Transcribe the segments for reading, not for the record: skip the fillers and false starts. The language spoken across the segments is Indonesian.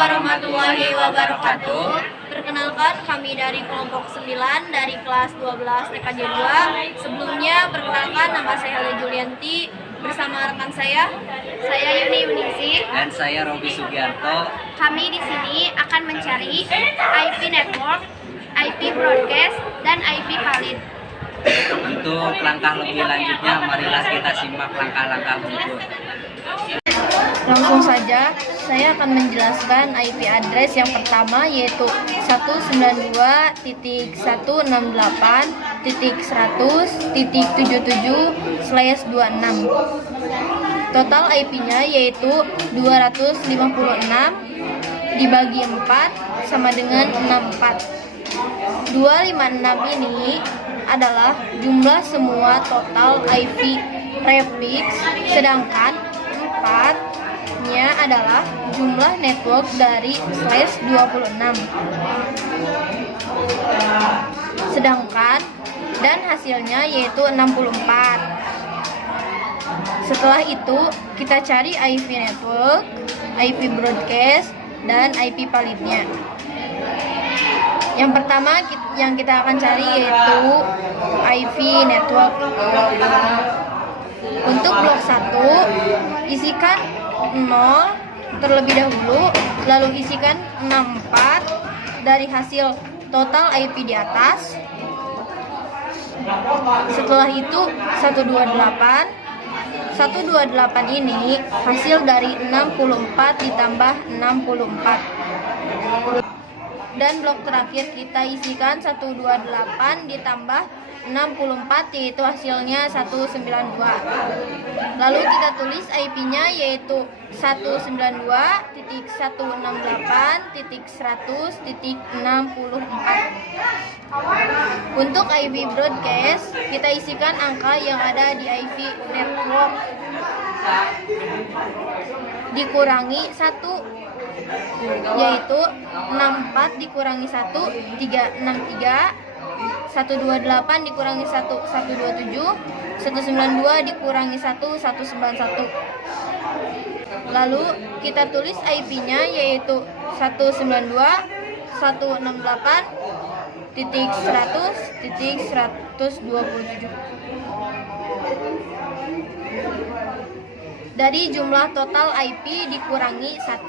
warahmatullahi wabarakatuh. Perkenalkan, kami dari kelompok 9 dari kelas 12 TKJ 2. Sebelumnya perkenalkan, nama saya Heli Julianti bersama rekan saya Yuni Yunisi dan saya Robi Sugiarto. Kami di sini akan mencari IP network, IP broadcast, dan IP valid. Untuk langkah lebih lanjutnya, marilah kita simak langkah-langkah berikut. Langsung saja, saya akan menjelaskan IP address yang pertama, yaitu 192.168.100.77/26. Total IP-nya yaitu 256 dibagi 4 sama dengan 64. 256 ini adalah jumlah semua total IP prefix, sedangkan 4-nya adalah jumlah network dari /26. Sedangkan dan hasilnya yaitu 64. Setelah itu kita cari IP network, IP broadcast, dan IP validnya. Yang pertama yang kita akan cari yaitu IP network. Untuk blok 1, isikan 0 terlebih dahulu, lalu isikan 64 dari hasil total IP di atas. Setelah itu 128 ini hasil dari 64 ditambah 64. Dan blok terakhir kita isikan 128 ditambah 64, yaitu hasilnya 192. Lalu kita tulis IP-nya yaitu 192.168.100.64. Untuk IP broadcast, kita isikan angka yang ada di IP network dikurangi 1, yaitu 64 dikurangi 1, 363, 128 dikurangi 1, 127, 192 dikurangi 1, 191. Lalu kita tulis IP-nya yaitu 192.168.100.127. Dari jumlah total IP dikurangi 1.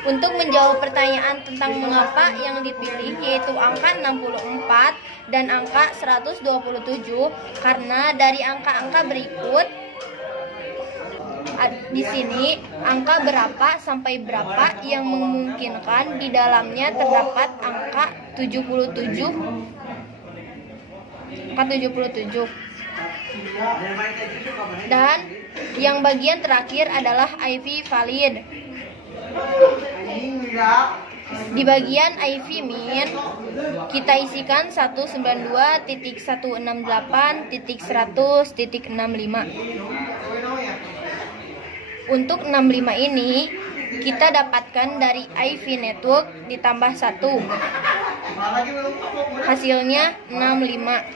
Untuk menjawab pertanyaan tentang mengapa yang dipilih yaitu angka 64 dan angka 127, karena dari angka-angka berikut di sini angka berapa sampai berapa yang memungkinkan di dalamnya terdapat angka 77. Dan yang bagian terakhir adalah IP valid. Di bagian IP min kita isikan 192.168.100.65. Untuk 65 ini kita dapatkan dari IP network ditambah 1. Hasilnya 65.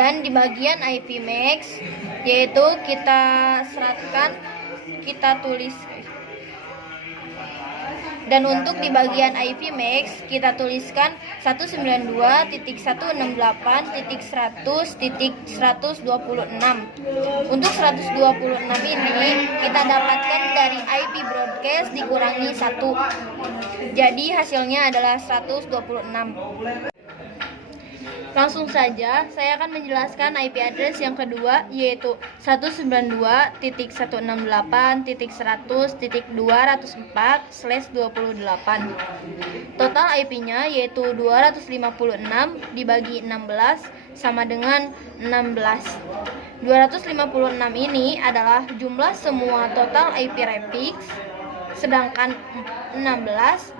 Dan di bagian IP max yaitu kita tulis. Dan untuk di bagian IP max kita tuliskan 192.168.100.126. Untuk 126 ini kita dapatkan dari IP broadcast dikurangi 1. Jadi hasilnya adalah 126. Langsung saja, saya akan menjelaskan IP address yang kedua, yaitu 192.168.100.204/28. Total IP-nya yaitu 256 dibagi 16 sama dengan 16. 256 ini adalah jumlah semua total IP prefix, sedangkan 16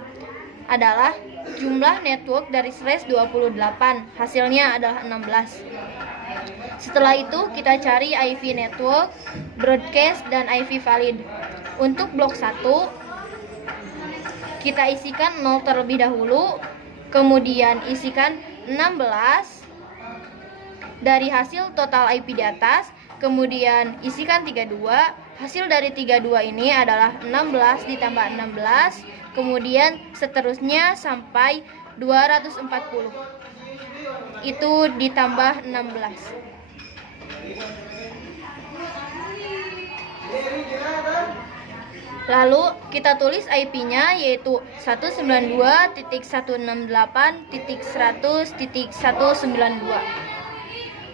adalah jumlah network dari /28. Hasilnya adalah 16. Setelah itu kita cari IP network, broadcast, dan IP valid. Untuk blok 1 kita isikan 0 terlebih dahulu, kemudian isikan 16 dari hasil total IP di atas, kemudian isikan 32, hasil dari 32 ini adalah 16 ditambah 16, kemudian seterusnya sampai 240. Itu ditambah 16. Lalu kita tulis IP-nya yaitu 192.168.100.192.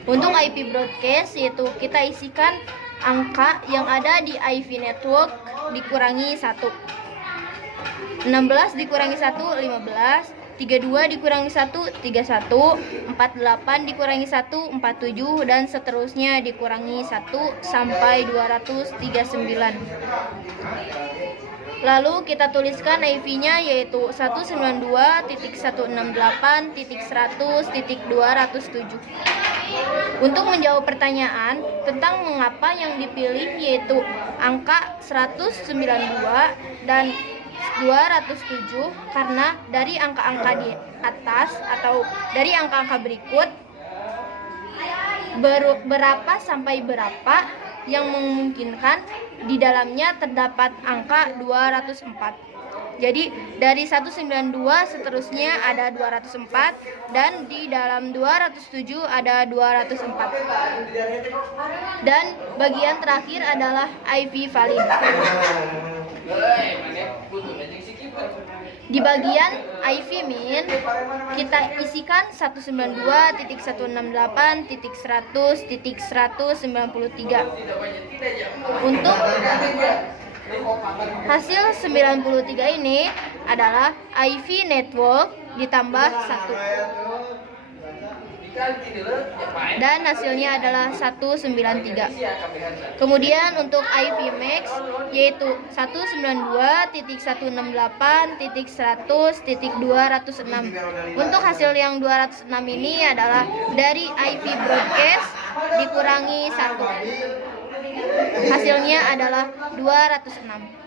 Untuk IP broadcast yaitu kita isikan angka yang ada di IP network dikurangi 1. 16 dikurangi 1, 15. 32 dikurangi 1, 31. 48 dikurangi 1, 47. Dan seterusnya dikurangi 1 sampai 239. Lalu kita tuliskan IP-nya yaitu 192.168.100.207. Untuk menjawab pertanyaan tentang mengapa yang dipilih yaitu angka 192 dan 207 karena dari angka-angka di atas atau dari angka-angka berikut berapa sampai berapa yang memungkinkan di dalamnya terdapat angka 204. Jadi dari 192 seterusnya ada 204 dan di dalam 207 ada 204. Dan bagian terakhir adalah IP valid. Di bagian IV min kita isikan 192.168.100.193. Untuk hasil 93 ini adalah IV network ditambah 1. Dan hasilnya adalah 193. Kemudian untuk IP max yaitu 192.168.100.206. Untuk hasil yang 206 ini adalah dari IP broadcast dikurangi 1. Hasilnya adalah 206.